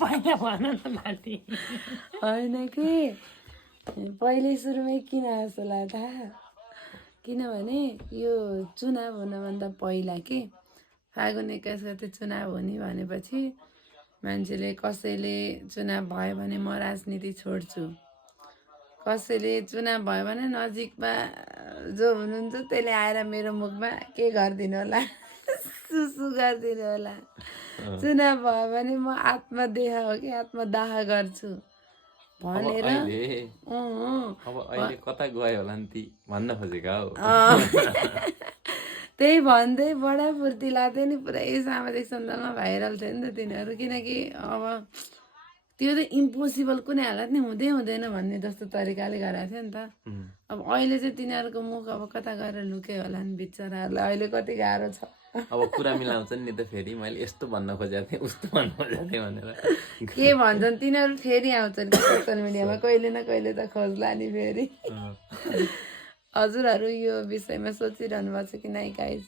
पहिला भन न माथि होइन कि पहिले सुरुमै किन जस्तो लाग्यो थाहा किनभने यो चुनाव हुनभन्दा पहिला के फागुन 21 गते चुनाव हुने भनेपछि मान्छेले कसैले चुनाव भयो भने म राजनीति छोड्छु कसैले चुनाव भयो भने नजिकमा जो हुनुहुन्छ त्यसले आएर मेरो मुखमा के गरिदिनु होला सुसु गरिदिनु होला चुनाव भयो भने म आत्मदेह हो कि आत्मदाह गर्छु भनेर अब अहिले कता गयो होला नि ती भन्न खोजेका हो त्यही भन्दै बडा फुर्ती लाग्थ्यो नि पुरै सामाजिक सञ्जालमा भाइरल थियो नि त तिनीहरू किनकि अब त्यो त इम्पोसिबल कुनै हालत नि हुँदै हुँदैन भन्ने जस्तो तरिकाले गराएको थियो नि त अब अहिले चाहिँ तिनीहरूको मुख अब कता गएर लुक्यो होला नि बिचराहरूलाई अहिले कति गाह्रो छ अब कुरा मिलाउँछन् नि त फेरि मैले यस्तो भन्न खोजेको थिएँ उस्तो भन्न खोजेको थिएँ भनेर के भन्छन् तिनीहरू फेरि आउँछन् सोसियल मिडियामा कहिले न कहिले त खोज्ला नि फेरि हजुरहरू यो विषयमा सोचिरहनु भएको छ कि नै गाइज